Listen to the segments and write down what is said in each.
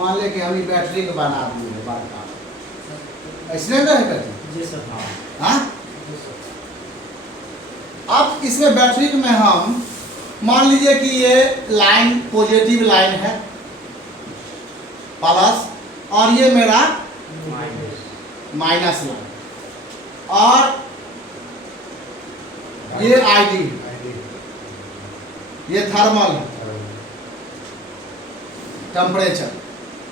मान ले कि हम ये बैटरी को बना दिए बड़का, ऐसे नहीं है बैटरी जी सर। हाँ। अब इसमें बैटरी में हम मान लीजिए कि ये लाइन पॉजिटिव लाइन है प्लस, और ये मेरा माइनस लाइन, और ये आईडी, ये थर्मल टेम्परेचर।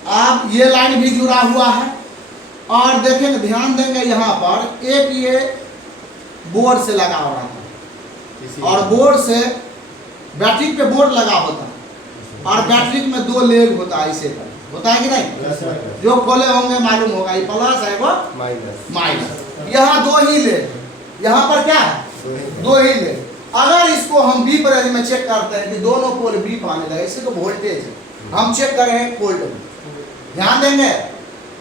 अब ये लाइन भी जुड़ा हुआ है, और देखेंगे ध्यान देंगे यहाँ पर एक ये बोर्ड से लगा हुआ था, और बोर्ड से बैटरी पे बोर्ड लगा होता है, और बैटरी में दो लेग होता है, इसे पर होता है कि नहीं, जो खोले होंगे मालूम होगा, ये प्लस है वो माइनस। यहाँ दो ही लेग, यहाँ पर क्या है दो ही लेग। अगर इसको हम बी पर में चेक करते हैं कि दोनों पोल बी पर आने लगे, इसे तो वोल्टेज है, हम चेक कर रहे हैं कोल्ड में, ध्यान देंगे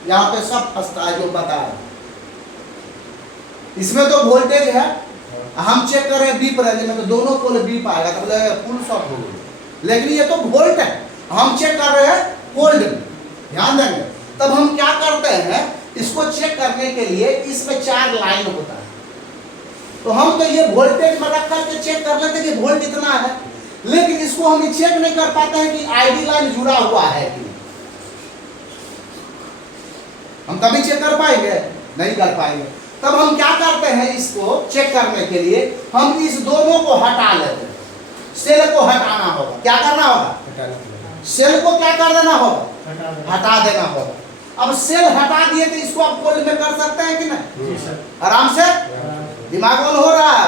यहाँ पे सब फंसता है जो बता रहे, इसमें तो वोल्टेज है, हम चेक कर रहे हैं बी पर में, तो दोनों पोल बी पर आएगा, तो फुल शॉर्ट हो गई। लेकिन ये तो वोल्ट है, हम चेक कर रहे हैं कोल्ड में, ध्यान देंगे। तब हम क्या करते हैं, इसको चेक करने के लिए इसमें 4 लाइन होता है, तो हम तो ये वोल्टेज में रख करके चेक कर लेते कि वोल्ट इतना है, लेकिन इसको हम चेक नहीं कर पाते हैं कि आईडी लाइन जुड़ा हुआ है कि हम कभी चेक कर पाएंगे, नहीं कर पाएंगे। तब हम क्या करते हैं, इसको चेक करने के लिए हम इस दोनों को हटा लेते हैं, सेल को हटाना होगा, क्या करना होगा, सेल को क्या कर देना होगा, हटा देना होगा। अब सेल हटा दिए तो इसको आप कोल्ड में कर सकते हैं कि नहीं, आराम से, दिमाग ऑन हो रहा है।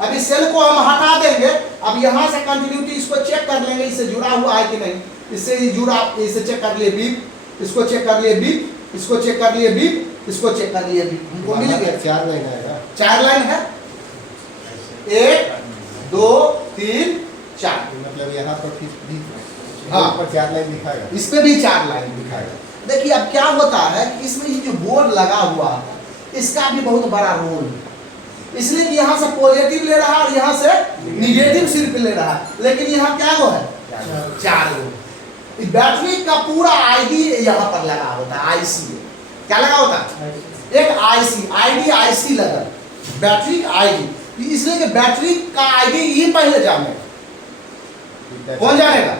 अब इस सेल को हम हटा देंगे, अब यहाँ से कंटिन्यूटी इसको चेक कर लेंगे, इससे जुड़ा हुआ है कि नहीं, इससे जुड़ा, इसे चेक कर लिए बीप, इसको चेक कर लिए बीप, इसको चेक कर लिए बीप, इसको चेक कर लिए बीप, हमको मिल गया 4 लाइन है, 4 लाइन है, 1 2 3 4, मतलब यहाँ पर हाँ पर 4 लाइन दिखाएगा, इस पे भी 4 लाइन दिखाएगा। देखिए अब क्या होता है कि इसमें ये जो बोर्ड लगा हुआ है इसका भी बहुत बड़ा रोल है, इसलिए कि यहाँ से पॉजिटिव ले रहा है और यहाँ से निगेटिव सिर्फ ले रहा है, लेकिन यहाँ क्या वो है 4 वो। बैटरी का पूरा आईडी यहाँ पर लगा होता है, आईसी क्या लगा होता है, एक आईसी, आईडी आईसी लगा, बैटरी का आईडी, इसलिए कि बैटरी का आईडी ये पहले जानेगा, कौन जानेगा,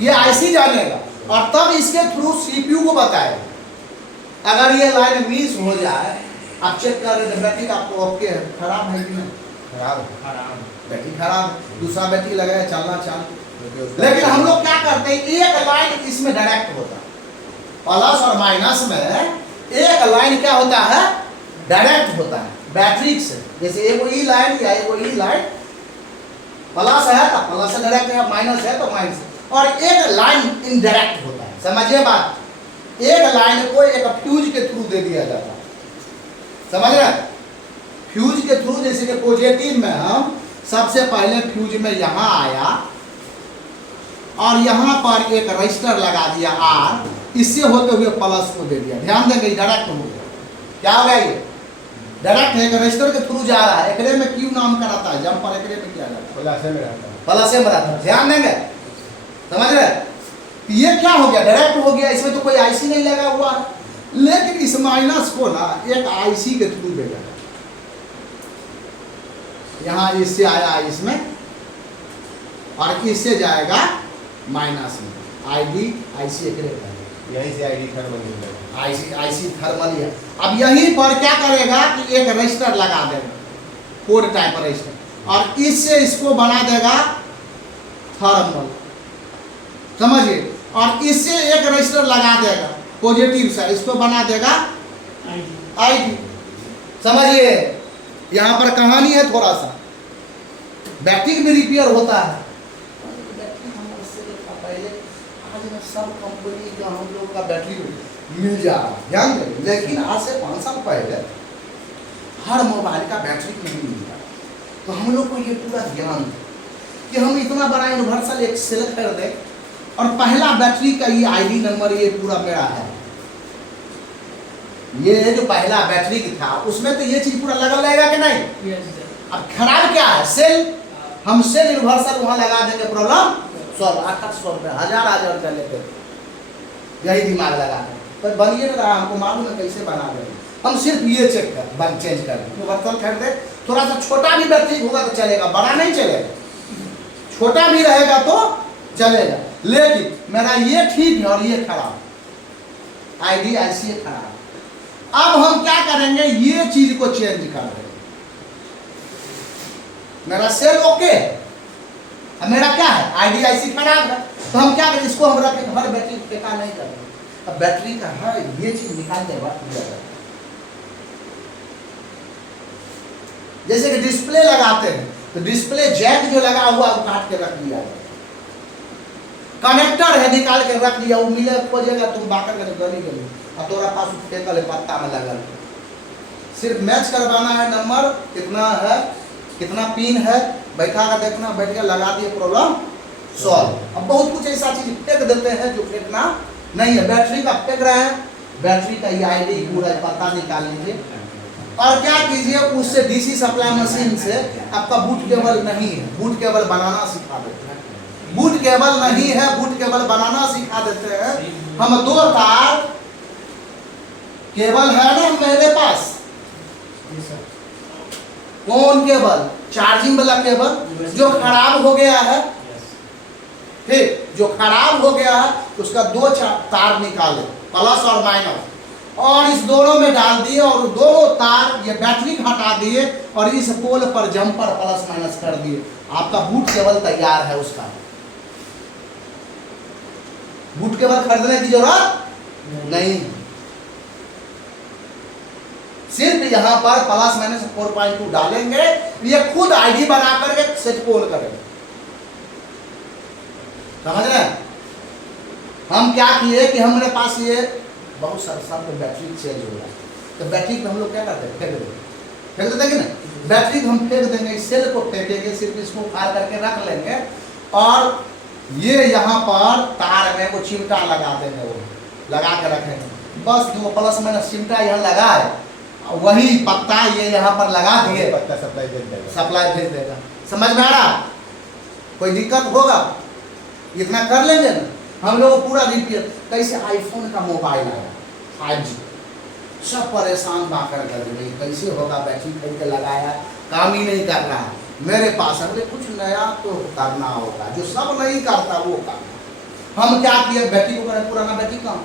ये आईसी जानेगा, और तब इसके थ्रू सीपीयू को बताएगा। अगर ये लाइन मिस हो जाए, आप चेक कर रहे थे बैटरी का आपको ओके है, खराब है कि नहीं, बैटरी खराब, दूसरा बैटरी लगाया चलना चालू। लेकिन हम लोग क्या करते हैं, एक लाइन इसमें डायरेक्ट होता है, प्लस और माइनस में एक लाइन क्या होता है, डायरेक्ट होता है बैटरी से। जैसे एगो ई लाइन या एगो ई लाइन प्लस है तो प्लस से डायरेक्ट है, माइनस है तो माइनस, और एक लाइन इनडायरेक्ट होता है। समझिए बात, एक लाइन को एक फ्यूज के थ्रू दे दिया जाता है, समझ रहे, फ्यूज के थ्रू, जैसे कि पॉजिटिव में हम सबसे पहले फ्यूज में यहाँ आया और यहाँ पर एक रजिस्टर लगा दिया R, इससे होते हुए प्लस को दे दिया, ध्यान देंगे डायरेक्ट हो गया, क्या हो गया, ये डायरेक्ट है, रजिस्टर के थ्रू जा रहा है, एकरे में क्यू नाम का रहता है, जंपर एकरे में क्या रहता है, प्लस में रहता है, प्लस में रहता है, ध्यान देंगे, समझ रहे। ये क्या हो गया, डायरेक्ट हो गया, इसमें तो कोई आईसी नहीं लगा हुआ है, लेकिन इस माइनस को ना एक आईसी के थ्रू देगा, यहाँ इससे आया इसमें और इससे जाएगा माइनस में, आईडी आईसी एक यहीं से आईडी थर्मल मिलेगा, आईसी थर्मल है। अब यहीं पर क्या करेगा कि एक रजिस्टर लगा देगा, कोड टाइप रजिस्टर, और इससे इसको बना देगा थर्मल, समझिए, और इससे एक रजिस्टर लगा देगा पॉजिटिव से, इसको बना देगा आईडी, समझिए। यहाँ पर कहानी है थोड़ा सा, बैटरी भी रिपेयर होता है, सब कंपनी का हम लोग का बैटरी मिल जा रहा है, ध्यान दें, लेकिन आज से 5 साल पहले हर मोबाइल का बैटरी नहीं मिलता, तो हम लोग को ये पूरा ज्ञान था कि हम इतना बड़ा यूनिवर्सल एक सेल कर दें, और पहला बैटरी का ये आईडी नंबर ये पूरा मेरा है, ये जो पहला बैटरी था उसमें तो ये चीज पूरा लगा रहेगा कि नहीं। अब खराब क्या है, सेल, हम सेल यूनिवर्सल वहां लगा देंगे, प्रॉब्लम सॉल्व, 800 रुपये 1000 रुपया लेते, यही दिमाग लगा है, पर बनिए ना रहा, हमको मालूम है कैसे बना रहे हैं। हम सिर्फ ये चेक कर बन चेंज कर तो बर्तन खरीदे, थोड़ा सा छोटा भी बैटरी होगा तो चलेगा, बड़ा नहीं चलेगा, छोटा भी रहेगा तो चलेगा। लेकिन मेरा ये ठीक है और ये खराब, आईडी ऐसी खराब। अब हम क्या करेंगे, ये चीज को चेंज कर देंगे। मेरा सेल ओके है, अब मेरा क्या है, आईडी ऐसी खराब है, तो हम क्या करें, इसको हम रखें, हर बैटरी फेंका नहीं करेंगे। अब बैटरी का हर ये चीज निकाल देगा, जैसे कि डिस्प्ले लगाते हैं तो डिस्प्ले जैक जो लगा हुआ वो काट के रख दिया है, कनेक्टर है निकाल के रख दिया, वो मिले खोजेगा तुम बाकर के गली गली और तोरा पास फेंकल है पत्ता में लगल। सिर्फ मैच करवाना है, नंबर कितना है, कितना पिन है, बैठा कर देखना, बैठ के लगा दिए, प्रॉब्लम सॉल्व। अब बहुत कुछ ऐसा चीज फेंक देते हैं जो फेंकना नहीं है। बैटरी का फेंक रहे हैं, बैटरी का ये आईडी पूरा पता निकाल लीजिए और क्या कीजिए, उससे डीसी सप्लाई मशीन से आपका बूट केबल नहीं है, बूट केबल बनाना सिखा देते हैं। बूट केबल नहीं है, बूट केबल बनाना सिखा देते हैं। हम 2 तार केबल है ना मेरे पास, कौन केबल, चार्जिंग वाला केबल जो खराब हो गया है, ठीक, जो खराब हो गया है उसका 2 तार निकाले, प्लस और माइनस, और इस दोनों में डाल दिए और 2 तार ये बैटरी हटा दिए और इस पोल पर जंपर प्लस माइनस कर दिए, आपका बूट केबल तैयार है। उसका बूट केबल खरीदने की जरूरत नहीं, सिर्फ यहाँ पर प्लस माइनस 4.2 डालेंगे, ये खुद आईडी बना करके सेट पोल करेंगे। समझ रहे हैं? हम क्या किए कि हमारे पास ये बहुत सारे साल में बैटरी चेंज हो रहा है, तो बैटरी को हम लोग क्या करते हैं, फेंक देते कि नहीं, बैटरी को हम फेंक देंगे, इस सेल को फेंकेंगे, सिर्फ इसको उखाड़ करके रख लेंगे और ये यहाँ पर तार में वो चिमटा लगा देंगे, वो लगा के रखेंगे, बस 2 प्लस माइनस चिमटा यहाँ लगा है, वही पत्ता ये यहाँ पर लगा दिए, पत्ता सप्लाई भेज देगा, सप्लाई भेज देगा। समझ में आ रहा, कोई दिक्कत होगा, इतना कर लेंगे ना हम लोग पूरा रिपेयर। कैसे आईफोन का मोबाइल आया 5G, सब परेशान बाकर कर रहे, कैसे होगा, बैटरी खरीद के लगाया, काम ही नहीं कर रहा है मेरे पास, अगले कुछ नया तो करना होगा, जो सब नहीं करता वो करना। हम क्या किए, बैटरी को करें, पुराना बैटरी कम,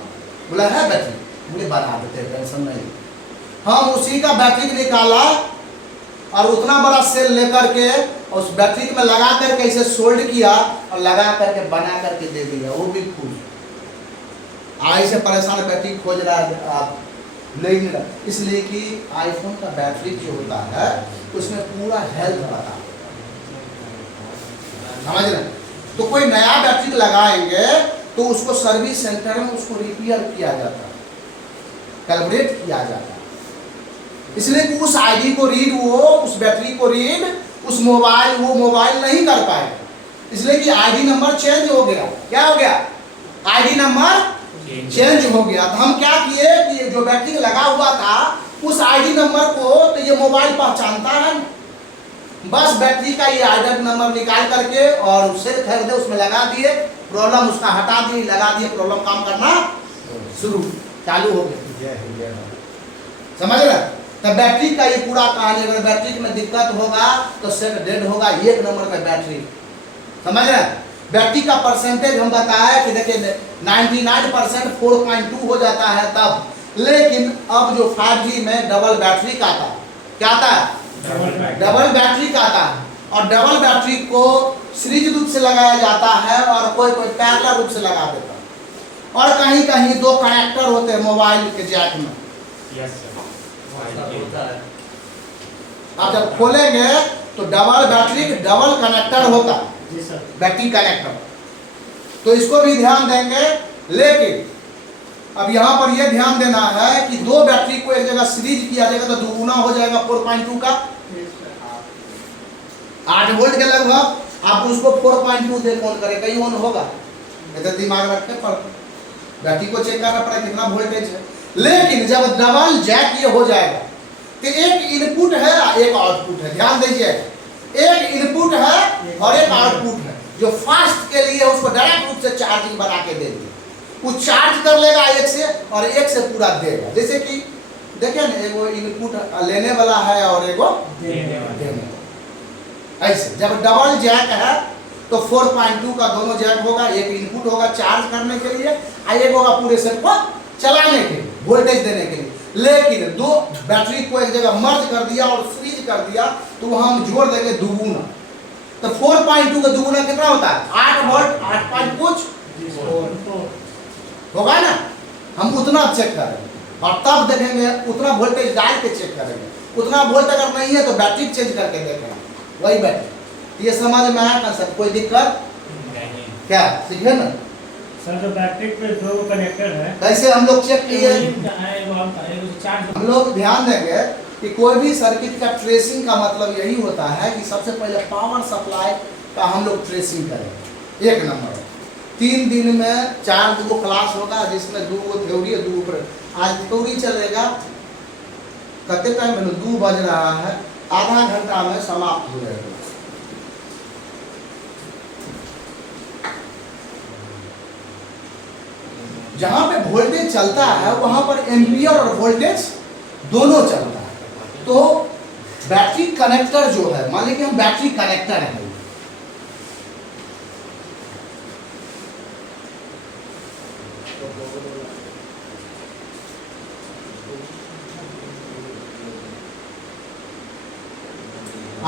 बोला है बैटरी, बोले बना देते, टेंशन नहीं। हम उसी का बैटरी निकाला और उतना बड़ा सेल लेकर के उस बैटरी में लगा करके इसे सोल्ड किया और लगा करके बना करके दे दिया, वो भी खुश। आई से परेशान बैटरी खोज रहा है, आप ले नहीं रहा, इसलिए कि आईफोन का बैटरी जो होता है उसमें पूरा हेल्थ बता, समझ रहे? तो कोई नया बैटरी लगाएंगे तो उसको सर्विस सेंटर में उसको रिपेयर किया जाता है, कैलिब्रेट किया जाता है, इसलिए कि उस आईडी को रीड, वो उस बैटरी को रीड उस मोबाइल, वो मोबाइल नहीं कर पाएगा, इसलिए कि आईडी नंबर चेंज हो गया। क्या हो गया, आईडी नंबर चेंज हो गया। तो हम क्या किए कि जो बैटरी लगा हुआ था उस आईडी नंबर को तो ये मोबाइल पहचानता है, बस बैटरी का ये आईडी नंबर निकाल करके और उससे खरीदे, उसमें लगा दिए, प्रॉब्लम उसका हटा दिए, लगा दिए, प्रॉब्लम काम करना शुरू चालू हो गया। समझ रहे? तो बैटरी का ये पूरा कहानी, अगर बैटरी में दिक्कत होगा तो सेट डेड होगा, 1 नंबर पे बैटरी। समझ रहे? बैटरी का परसेंटेज हम बताया कि देखिए 99% 4.2 हो जाता है तब, लेकिन अब जो 5G में डबल बैटरी का आता, क्या आता है, डबल बैटरी का आता है, और डबल बैटरी को सीरीज रूप से लगाया जाता है और कोई कोई पैरेलल रूप से लगा देता है, और कहीं कहीं 2 कनेक्टर होते हैं मोबाइल के जैक में। आप जब खोलेंगे तो डबल बैटरी, डबल कनेक्टर होता है, बैटरी कनेक्टर, तो इसको भी ध्यान देंगे। लेकिन अब यहाँ पर यह ध्यान देना है कि 2 बैटरी को एक जगह सीरीज किया जाएगा तो दुगुना हो जाएगा 4.2 का, 8 वोल्ट के लगभग, आप उसको 4.2 से ऑन करें, कहीं ऑन होगा, इधर दिमाग रखने पर बैटरी को चेक करना पड़ेगा कितना वोल्टेज है। लेकिन जब डबल जैक ये हो जाएगा तो एक इनपुट है एक आउटपुट है, ध्यान दीजिए, एक इनपुट है और एक आउटपुट है, जो फास्ट के लिए उसको डायरेक्ट रूप से चार्जिंग बना के दे दिए, वो चार्ज कर लेगा एक से और एक से पूरा देगा। जैसे कि देखिए ना, एगो इनपुट लेने वाला है और एगो देने वाला। ऐसे जब डबल जैक है तो 4.2 का दोनों जैक होगा, एक इनपुट होगा चार्ज करने के लिए और एक होगा पूरे सेट को चलाने के लिए, वोल्टेज देने के लिए। लेकिन दो बैटरी को एक जगह मर्ज कर दिया और फ्रीज कर दिया तो वहां हम जोड़ देंगे दुगुना। तो 4.2 का दुगुना कितना होता है? 8 वोल्ट, 8 कुछ होगा ना। हम उतना चेक करेंगे और तब देखेंगे, उतना वोल्टेज डाल के चेक करेंगे। उतना वोल्ट अगर नहीं है तो बैटरी चेंज करके देखेंगे, वही बैटरी। ये समझ में आया कंसेप्ट? कोई दिक्कत क्या? सीखे ना सर। तो बैटरी पे दो कनेक्टर है, कैसे हम लोग चेक किए? चार्ज हम लोग ध्यान देंगे कि कोई भी सर्किट का ट्रेसिंग का मतलब यही होता है कि सबसे पहले पावर सप्लाई का हम लोग ट्रेसिंग करें। एक नंबर 3 दिन में 4 गो क्लास होगा जिसमें 2 गो थ्योरी है, 2 गो आज थ्योरी चलेगा। कितने टाइम में 2 बज रहा है, आधा घंटा में समाप्त हो जाएगा। जहां पे वोल्टेज चलता है वहां पर एम्पियर और वोल्टेज दोनों चलता है। तो बैटरी कनेक्टर जो है, मान लीजिए हम बैटरी कनेक्टर है,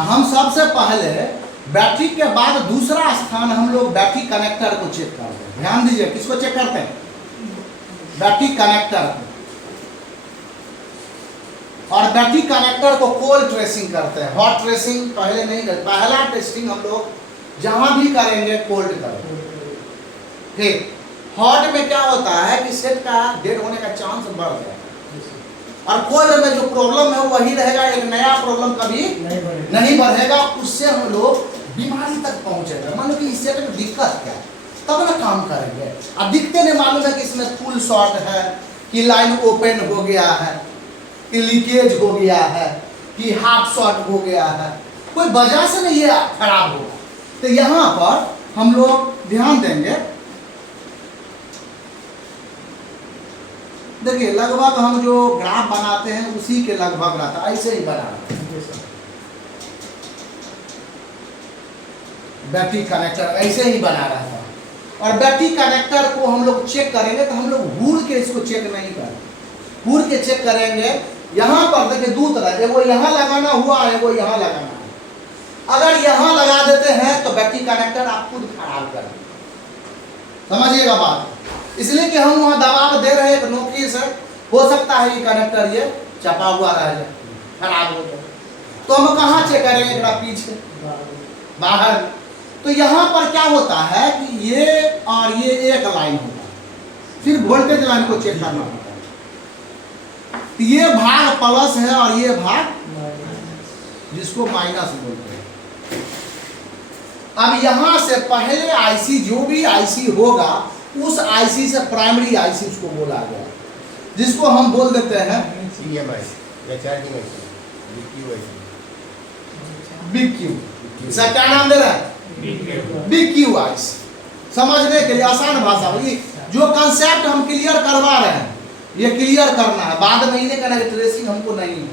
हम सबसे पहले बैटरी के बाद दूसरा स्थान हम लोग बैटरी कनेक्टर को चेक करते हैं। ध्यान दीजिए, किसको चेक करते हैं? बैटरी कनेक्टर को। और बैटरी कनेक्टर को कोल्ड ट्रेसिंग करते हैं, हॉट ट्रेसिंग पहले नहीं करते। पहला टेस्टिंग हम लोग जहां भी करेंगे कोल्ड करेंगे, ठीक। हॉट में क्या होता है कि सेट का डेड होने का चांस बढ़ जाए, और कोल्ड में जो प्रॉब्लम है वही रहेगा, एक नया प्रॉब्लम कभी नहीं बढ़ेगा। उससे हम लोग बीमारी तक पहुंचेगा। मान लो कि इस सेट में दिक्कत क्या है, तब ना काम करेंगे। अब दिखते नहीं मालूम है कि इसमें फुल शॉर्ट है, कि लाइन ओपन हो गया है, कि लीकेज हो गया है, कि हाफ शॉर्ट हो गया है, कोई वजह से नहीं ये खराब होगा। तो यहाँ पर हम लोग ध्यान देंगे। देखिए लगभग हम जो ग्राफ बनाते हैं उसी के लगभग रहता है, ऐसे ही बना रहा है। बैटरी कनेक्टर ऐसे ही बना रहा था। और बैटरी कनेक्टर को हम लोग चेक करेंगे तो हम लोग घूर के इसको चेक नहीं करेंगे, घूर के चेक करेंगे। यहाँ पर देखिए 2 तरह, एगो यहाँ लगाना हुआ, एगो यहाँ लगाना है। अगर यहाँ लगा देते हैं तो बैटरी कनेक्टर आप खुद खराब करेंगे, समझिएगा बात। इसलिए कि हम वहाँ दबाव दे रहे हैं एक नोकी से, हो सकता है ये कनेक्टर ये चपा हुआ रह जाए, खराब हो जाए। तो हम कहाँ चेक करेंगे? थोड़ा पीछे बाहर। तो यहाँ पर क्या होता है कि ये और ये एक लाइन होता है, फिर वोल्टेज लाइन को चेक करना होता है। तो ये भाग प्लस है और ये भाग जिसको माइनस बोलते हैं। अब यहाँ से पहले आईसी, जो भी आईसी होगा उस आईसी से प्राइमरी आईसी उसको बोला गया, जिसको हम बोल देते हैं CMI या चार्जिंग आईसी, बिग क्यू। इसका क्या नाम दे रहा है? Big Q IC. समझने के लिए आसान भाषा में जो कंसेप्ट हम क्लियर करवा रहे हैं ये क्लियर करना है, बाद में नहीं करना है। ट्रेसिंग हमको नहीं है,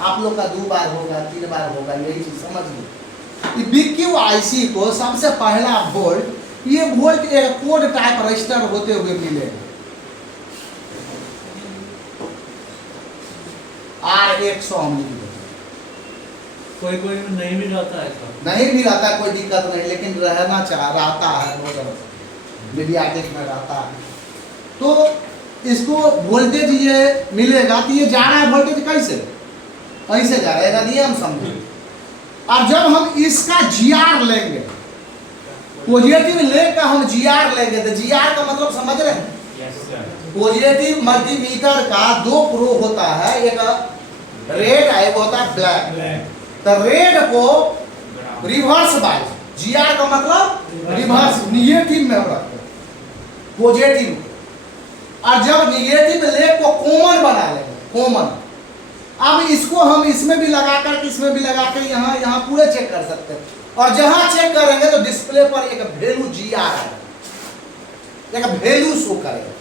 आप लोग का 2 बार होगा, 3 बार होगा, यही चीज समझ लीजिए। बिग क्यू आईसी को सबसे पहला वोल्ट, ये वोल्ट एक कोड टाइप रजिस्टर होते हुए मिलेगा। R100 हम लिख देते, कोई कोई नहीं भी रहता है तो नहीं भी रहता, कोई दिक्कत नहीं, लेकिन रहना रहता है, बहुत विद्यार्थी में रहता है। तो इसको वोल्टेज ये मिलेगा कि ये जा रहा है वोल्टेज कैसे, ऐसे जा रहा है, नियम समझे। अब जब हम इसका GR लेंगे, पॉजिटिव लेकर हम GR लेंगे, तो GR का मतलब समझ रहे हैं? पॉजिटिव मल्टीमीटर का 2 प्रो होता है, एक रेड है, एक होता है ब्लैक। तो रेड को रिवर्स बाइज, GR का मतलब रिवर्स, निगेटिव में रखते हैं, पॉजिटिव। और जब निगेटिव लेग को कॉमन बना लेंगे, कॉमन। अब इसको हम इसमें भी लगा कर, इसमें भी लगा कर, यहाँ पूरे चेक कर सकते हैं। और जहां चेक करेंगे तो डिस्प्ले पर एक वैल्यू GR है, एक वैल्यू शो करेगा।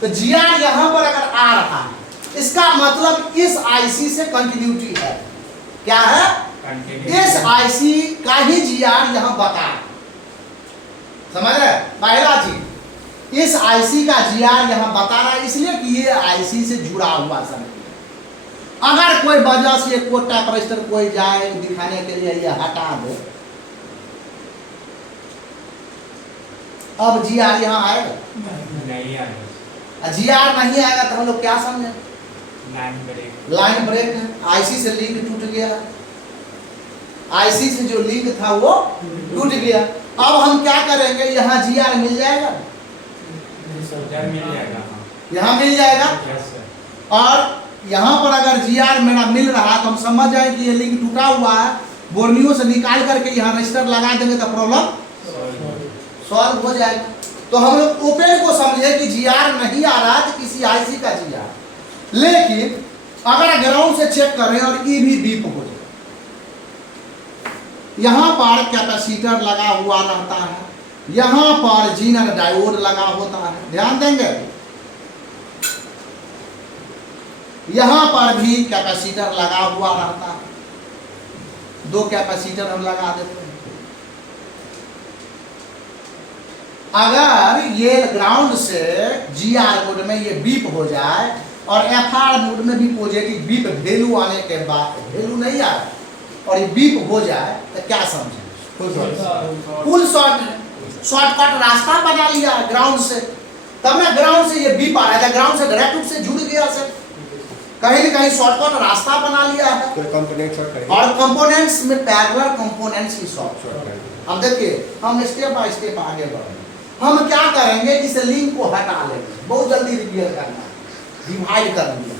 तो जीआर यहां पर अगर आ रहा है, इसका मतलब इस आईसी से कंटिन्यूटी है। क्या है? इस आईसी का ही जीआर यहां बता रहा है। समझ रहे? पहला चीज, इस आईसी का जीआर यहां बता रहा है, इसलिए कि ये आईसी से जुड़ा हुआ सर्किट। अगर कोई वजह से कोई टैप रजिस्टर कोई जाए दिखाने के लिए ये हटा दे, अब जीआर यहां आएगा? नहीं आएगा। जीआर नहीं आएगा तो हम लोग क्या समझे? Line break. लाइन ब्रेक है, आईसी से लिंक टूट गया, आईसी से जो लिंक था वो टूट गया। अब हम क्या करेंगे? यहाँ जीआर मिल जाएगा, उधर मिल जाएगा। यहाँ मिल जाएगा। Yes sir. और यहाँ पर अगर जीआर मेरा मिल रहा है तो हम समझ जाए कि ये लिंक टूटा हुआ है, बोर्नियो से निकाल करके यहाँ रजिस्टर लगा देंगे तो प्रॉब्लम सॉल्व हो जाएगा। तो हम लोग ओपन को समझे कि जीआर नहीं आ रहा है तो किसी आईसी का जीआर, लेकिन अगर ग्राउंड से चेक करें और ई भी बीप हो जाए, यहां पर कैपेसिटर लगा हुआ रहता है, यहां पर जीनर डायोड लगा होता है, ध्यान देंगे। यहां पर भी कैपेसिटर लगा हुआ रहता है, दो कैपेसिटर हम लगा देते हैं। अगर ये ग्राउंड से जीआर मोड में ये बीप हो जाए और एफआर मोड में भी पॉजिटिव बीप वैल्यू आने के बाद वैल्यू नहीं आ रहा और ये बीप हो जाए तो क्या समझे? फुल शॉर्ट है, शॉर्टकट रास्ता बना लिया ग्राउंड से, तब ना ग्राउंड से ये बीप आ रहा था, ग्राउंड से डायरेक्ट रूप से जुड़ गया से कहीं न कहीं शॉर्टकट रास्ता बना लिया है। कोई कंपोनेंट शॉर्ट करेंगे और कंपोनेंट्स में पैरेलल कंपोनेंट्स की शॉर्ट। करेंगे। अब देखिए हम स्टेप बाय स्टेप आगे बढ़ेंगे। हम क्या करेंगे? इस लिंक को हटा लेंगे, बहुत जल्दी रिपेयर करना है, डिवाइड कर दिया।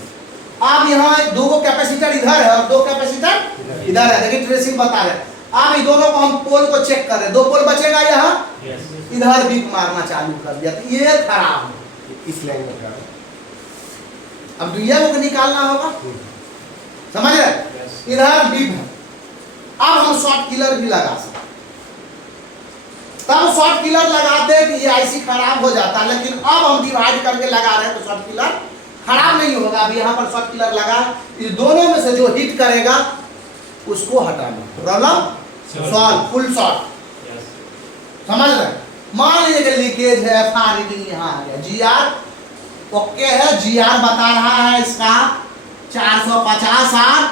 अब यहाँ दो कैपेसिटर इधर है और दो कैपेसिटर इधर है, देखिए ट्रेसिंग बता रहे। अब इन दोनों को हम पोल को चेक कर रहे हैं, दो पोल बचेगा यहाँ, इधर बीप मारना चालू कर दिया तो ये खराब है, इस लाइन में खराब। अब दुनिया को निकालना होगा, समझ रहे? इधर बीप है, अब हम शॉर्ट किलर भी लगा सकते, तब शॉर्ट किलर लगाते हैं कि ये आईसी खराब हो जाता है, लेकिन अब हम डिवाइड करके लगा रहे हैं तो शॉर्ट किलर खराब नहीं होगा। अभी यहाँ पर शॉर्ट किलर लगा, इस दोनों में से जो हिट करेगा उसको हटाना, प्रॉब्लम सॉल्व, फुल शॉर्ट। समझ रहे? मान लीजिए कि लीकेज है, एफआर रीडिंग यहाँ आ गया, जीआर ओके है, जीआर बता रहा है इसका 450 आर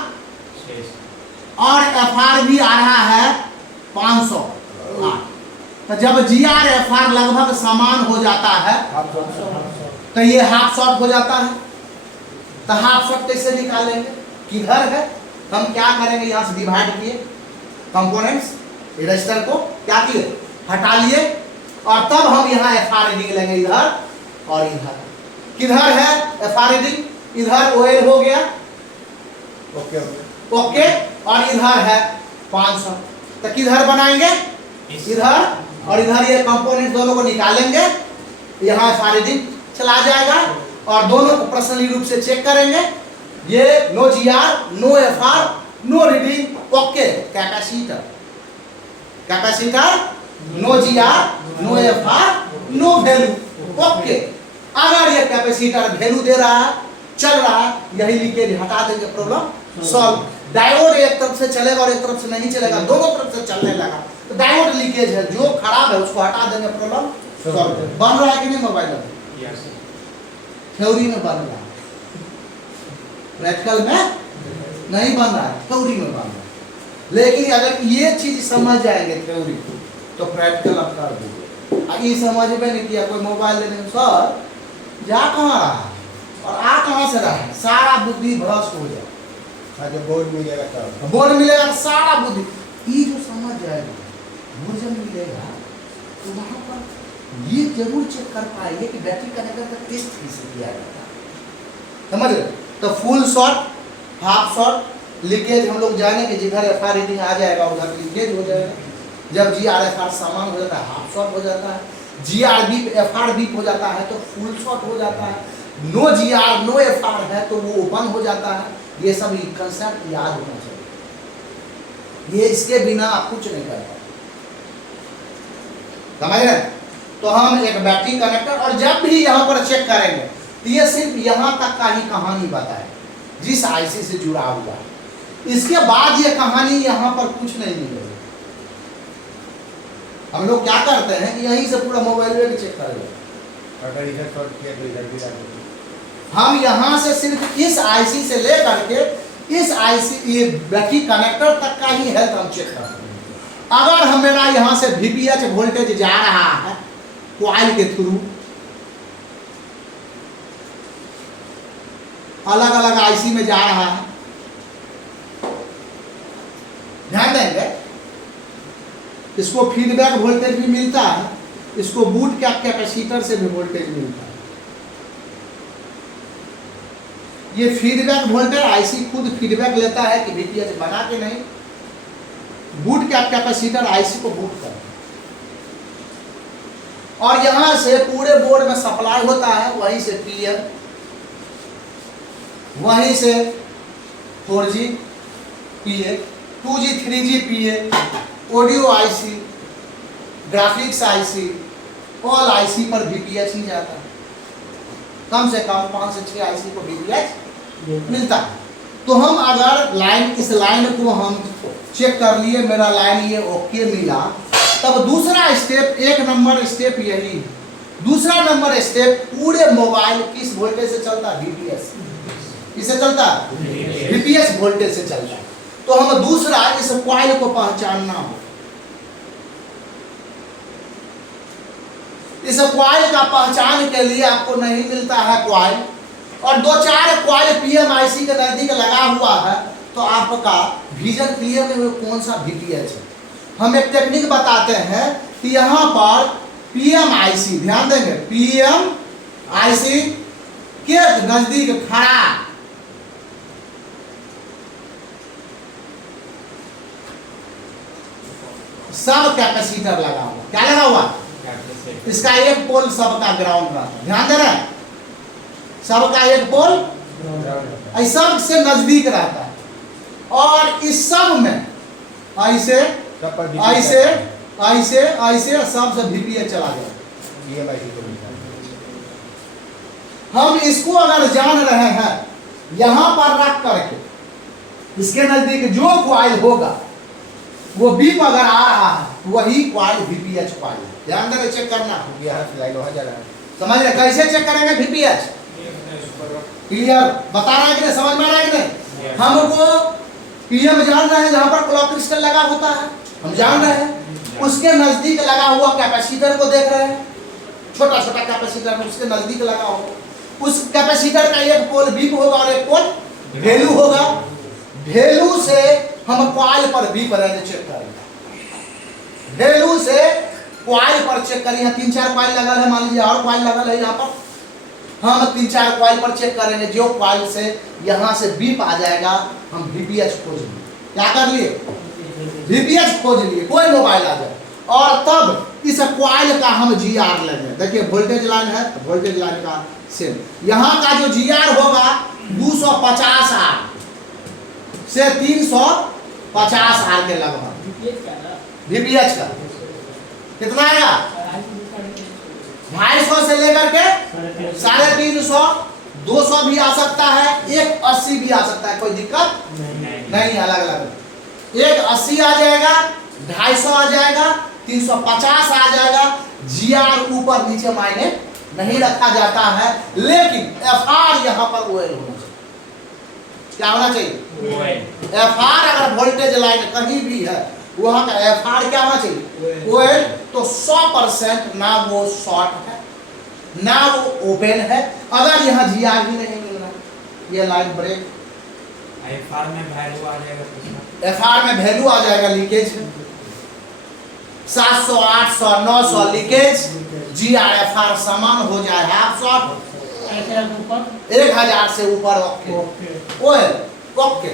और एफआर भी आ रहा है 500 आर। तो जब जीआर एफआर लगभग समान हो जाता है तो ये हाफ शॉर्ट हो जाता है। तो हाफ शॉर्ट कैसे निकालेंगे? किधर है? हम क्या करेंगे? यहाँ से डिवाइड किए कंपोनेंट्स, रजिस्टर को क्या किए? हटा लिए और तब हम यहाँ एफआर रीडिंग लेंगे, इधर और इधर। किधर है एफआर रीडिंग? इधर ओएल हो गया, ओके ओके, और इधर है 500। तो किधर बनाएंगे? इधर और इधर, ये कंपोनेंट दोनों को निकालेंगे, यहाँ एफआर रीडिंग चला जाएगा और दोनों को पर्सनली रूप से चेक करेंगे। ये no GR, no FR, no reading, okay. Capacitor, capacitor no GR, no FR, no value, okay. अगर ये कैपेसिटर वैल्यू दे रहा है, चल रहा है, यही लीकेज हटा देंगे, प्रॉब्लम सॉल्व। डायोड एक तरफ से चलेगा और एक तरफ से नहीं चलेगा, दोनों तरफ से चलने लगा तो डायोड लीकेज है, जो खराब है उसको हटा देंगे, प्रॉब्लम सॉल्व। बन रहा है कि नहीं मोबाइल में? थ्योरी में बन रहा है, प्रैक्टिकल में नहीं बन रहा है, थ्योरी में बन रहा है। लेकिन अगर ये चीज समझ जाएंगे थ्योरी तो प्रैक्टिकल आप कर दोगे। ये समझ में नहीं किया, कोई मोबाइल लेने में सर जा कहाँ रहा है और आ कहाँ से रहा है, सारा बुद्धि भ्रष्ट हो जाए। जो बोर्ड मिलेगा तब बोर्ड मिलेगा तो सारा बुद्धि, ये जो समझ जाएगा बोर्ड जब मिलेगा तो वहां पर ये जरूर चेक कर पाएंगे कि बैटरी कनेक्टर का टेस्ट कैसे किया जाता है। समझ रहे? तो full short, half short, leakage हम लोग जानेंगे, जिधर एफआर रीडिंग आ जाएगा उधर लीकेज हो जाएगा। जब जीआर एफआर समान हो जाता है हाफ शॉर्ट हो जाता है, जीआर बीप एफआर बीप हो जाता है तो फुल शॉर्ट हो जाता है, नो जीआर नो एफआर है तो वो ओपन हो जाता है। ये सब कंसेप्ट याद होना चाहिए, ये इसके बिना आप कुछ नहीं कर पाते। समझ रहे? तो हम एक बैटरी कनेक्टर, और जब भी यहाँ पर चेक करेंगे तो ये सिर्फ यहाँ तक का ही कहानी बताए जिस आईसी से जुड़ा हुआ है, इसके बाद ये कहानी यहाँ पर कुछ नहीं मिलेगी। हम लोग क्या करते हैं कि यहीं से पूरा मोबाइल में चेक कर लेते हैं। अगर इधर शॉर्ट किया तो इधर भी डाल हम यहाँ से सिर्फ इस आईसी से लेकर के इस आईसी ये बैटरी कनेक्टर तक का ही हेल्थ हम चेक करते हैं। अगर हम मेरा यहाँ से VPH वोल्टेज जा रहा है कॉइल के थ्रू अलग अलग आईसी में जा रहा है, ध्यान देंगे इसको फीडबैक वोल्टेज भी मिलता है, इसको बूट कैपेसिटर से भी वोल्टेज मिलता है। ये फीडबैक वोल्टेज आईसी खुद फीडबैक लेता है कि VPH बना के नहीं, बूट कैपेसिटर आईसी को बूट करता है और यहां से पूरे बोर्ड में सप्लाई होता है, वहीं से PM, वहीं से 4G PA, 2G 3G PA, audio IC, graphics IC, all IC पर VPH ही जाता है। कम से कम 5 से 6 आईसी को VPH मिलता है। तो हम अगर लाइन इस लाइन को हम चेक कर लिए, मेरा लाइन ये ओके मिला, तब दूसरा स्टेप, 1 नंबर स्टेप यही है। दूसरा नंबर स्टेप पूरे मोबाइल किस वोल्टेज से चलता है? VPH। किससे चलता है? VPH वोल्टेज से चलता है। तो हम दूसरा इस कॉइल को पहचानना हो, इस कॉइल का पहचान के लिए आपको नहीं मिलता है कॉइल, और 2-4 कॉइल PMIC के नजदीक लगा हुआ है, तो आपका विजन क्लियर में कौन सा VPH है। हम एक टेक्निक बताते हैं कि यहाँ पर PMIC, ध्यान देंगे, PMIC के नजदीक खड़ा सब कैपेसिटर लगा हुआ। क्या लगा हुआ? इसका एक पोल सबका ग्राउंड रहता है, ध्यान दे रहे हैं, सबका एक पोल सब से नजदीक रहता है, और इस सब में ऐसे ऐसे ऐसे ऐसे सब से VPH चला जाए। हम इसको अगर जान रहे हैं, यहां पर रख करके इसके नजदीक जो कॉइल होगा वो बीप अगर आ रहा है वही कॉइल VPH कॉइल है। ध्यान देकर चेक करना, यहाँ से लाइन वहाँ जा रहा है। समझ रहे? कैसे चेक करेंगे VPH? क्लियर बता रहा है कि नहीं, समझ में आ रहा है कि नहीं? हमको PM जान रहे हैं जहां पर क्लॉक क्रिस्टल लगा होता है, हम जान रहे हैं। उसके नजदीक लगा हुआ कैपेसिटर को देख रहे हैं, छोटा छोटा कैपेसिटर उसके नजदीक लगा हो, उस कैपेसिटर का एक पोल बीप होगा और एक पोल वैल्यू होगा। वैल्यू से हम कॉइल पर बीप रेंज चेक करेंगे, वैल्यू से कॉइल पर चेक करेंगे। 3-4 कॉइल लगा है, मान लीजिए और कॉइल लगा है यहाँ पर, हम 3-4 कॉइल पर चेक करेंगे। जो कॉइल से यहाँ से बीप आ जाएगा हम VPH खोज लिए। क्या कर लिए? VPH खोज लिए, कोई मोबाइल आ जाए, और तब इस कॉइल का हम GR लेंगे। देखिए वोल्टेज लाइन है, वोल्टेज लाइन का सेम यहाँ का जो GR होगा 250 R से 350 R के लगभग। VPH का कितना आएगा? 250 से लेकर के 350, 200 भी आ सकता है, 180 भी आ सकता है, कोई दिक्कत नहीं, अलग अलग। 180 आ जाएगा, 250 आ जाएगा, 350 आ जाएगा। GR ऊपर नीचे मायने नहीं रखा जाता है, लेकिन FR यहाँ पर OL होना चाहिए। क्या होना चाहिए? FR अगर वोल्टेज लाइन कहीं भी है वहां का FR क्या होना चाहिए? OL। तो 100% ना वो शॉर्ट है ना वो ओपन है, अगर यहाँ GR ही नहीं मिल रहा, ये लाइन ब्रेक। FR में वैल्यू आ जाएगा, FR में वैल्यू आ जाएगा, लीकेज 700, 800, 900 लीकेज, GR FR समान हो जाए, हाफ शॉर्ट 1000 से ऊपर okay, OL okay,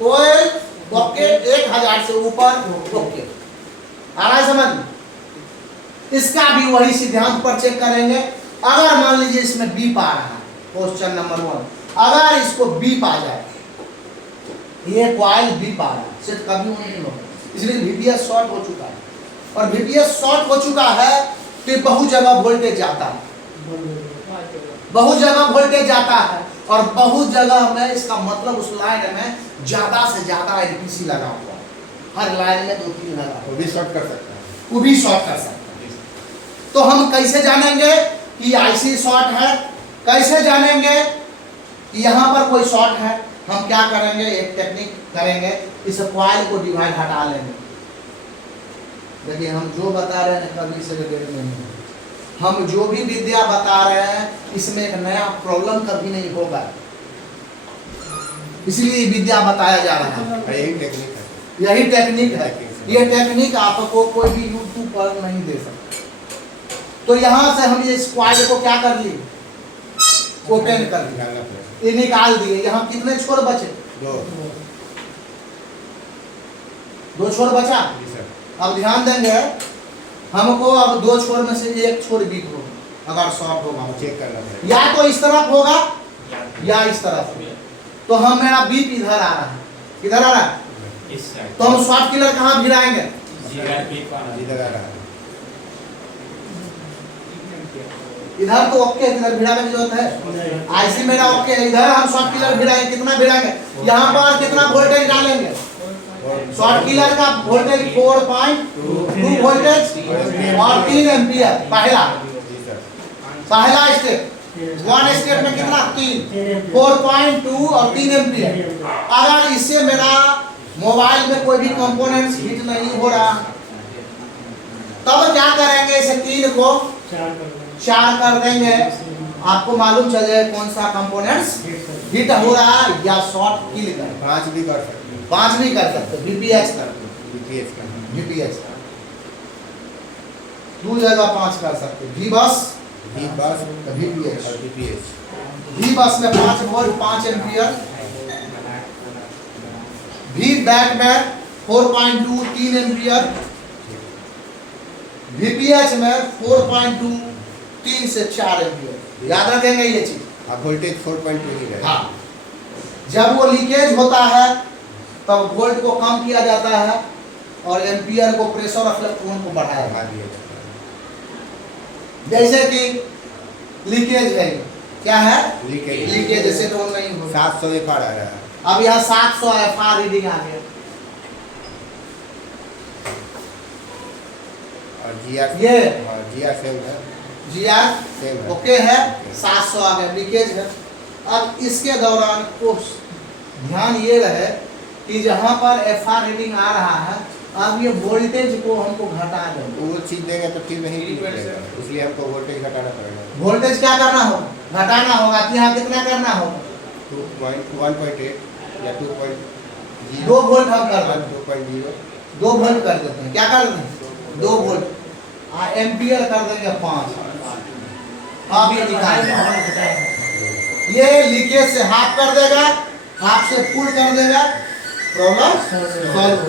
OL okay, 1000 से ऊपर ओके। आ रहा है समझ? इसका भी वही सिद्धांत पर चेक करेंगे। अगर मान लीजिए इसमें बीप आ रहा है, क्वेश्चन नंबर 1, अगर इसको बीप आ जाए, ये कॉइल बीप आ रहा है, सिर्फ कभी नहीं होगा, इसलिए VPH शॉर्ट हो चुका है। और VPH शॉर्ट हो चुका है तो बहुत जगह वोल्टेज जाता है, बहुत जगह वोल्टेज जाता है, और बहुत जगह में इसका मतलब उस लाइन में ज्यादा से ज्यादा एलपीसी लगा हुआ है, हर लाइन में 2-3 लगा हुआ वो भी शॉर्ट कर सकता है। है, वो भी शॉर्ट कर सकता है। तो हम कैसे जानेंगे कि आईसी शॉर्ट है, कैसे जानेंगे कि यहाँ पर कोई शॉर्ट है? हम क्या करेंगे, एक टेक्निक करेंगे, इस कॉइल को डिवाइड हटा लेंगे। देखिए हम जो बता रहे हैं कभी से रिलेटेड नहीं है, हम जो भी विद्या बता रहे हैं इसमें एक नया प्रॉब्लम कभी नहीं होगा, इसलिए ये विद्या बताया जा रहा है। यही टेक्निक है। यही टेक्निक है, ये टेक्निक आपको कोई भी यूट्यूब पर नहीं दे सकता। तो यहाँ से हम ये कॉइल को क्या कर लिए, ओपन कर दिया, निकालना पड़ेगा। ये निकाल दिए। यहाँ कितने छोर बचे? 2 छोर बचा। जी सर। अब ध्यान देंगे, हमको अब 2 छोर में से एक छोर बीट होगा, अगर शॉर्ट होगा चेक करना पड़ेगा। या तो इस तरफ होगा या इस तरफ। तो हम मेरा बीप इधर आ रहा है, इधर आ रहा है, इस साइड तो हम शॉर्ट किलर कहाँ भिड़ाएंगे? इधर आ रहा है। इधर तो ओके, इधर भिड़ाने की जरूरत है। आईसी मेरा ओके है, इधर हम शॉर्ट किलर भिड़ाएंगे, कितना भिड़ाएंगे? यहाँ पर कितना वोल्टेज डालेंगे? शॉर्ट किलर का वोल्टेज 4.2 वोल्टेज और 3 एम्पियर। पहला जी सर। पहला स्टेप, 1 स्टेप में कितना? 3, 4.2 और 3 एम्पियर। अगर इससे मेरा मोबाइल में कोई भी कंपोनेंट्स हिट नहीं हो रहा, तब क्या करेंगे? इसे 3 को 4 कर देंगे, आपको मालूम चल जाए कौन सा कंपोनेंट्स हिट हो रहा है या शॉर्ट किल कर। 5 भी कर सकते हैं। 5 भी कर सकते, वीपीएच कर, BTS का। वीपीएच का 2 जगह 5 कर सकते, वी बस V बस VPH। और BTS। वी बस में 5 वोल्ट 5 एम्पियर, वी बैक में 4.2 3 एम्पियर, वीपीएच में 4.2 3 से 4 एम्पियर। याद रखेंगे ये चीज। अब वोल्टेज 4.2 ही रहेगा। हाँ, जब वो लीकेज होता है तब वोल्ट को कम किया जाता है और एम्पियर को, प्रेशर और इलेक्ट्रॉन को बढ़ाया जाता बढ़ा है। दिया जाता जैसे कि लीकेज है, क्या है? है। लीकेज जैसे तो नहीं हो। 700 FR आ रहा है। अब यहाँ 700 FR रीडिंग आ गया, और GR ये GR सेम है। जीआर सेम है। ओके है, 700 आ गया, लीकेज है। अब इसके दौरान को ध्यान ये रहे कि जहाँ पर FR रीडिंग आ रहा है, अब ये वोल्टेज को हमको घटा देंगे। वो चीज देंगे तो फिर नहीं निकलेगा, इसलिए हमको वोल्टेज घटाना पड़ेगा। वोल्टेज क्या करना होगा? घटाना होगा। तो यहाँ कितना करना होगा? 1.8 या 2.0 2 वोल्ट हम कर देते हैं, 2.0 2 वोल्ट कर देते हैं। क्या कर देते हैं? 2 वोल्ट। एम्पियर कर देंगे 5। अब ये निकाल, ये लीकेज से हाफ कर देगा, हाफ से फुल कर देगा, प्रॉब्लम सॉल्व हो जाएगा।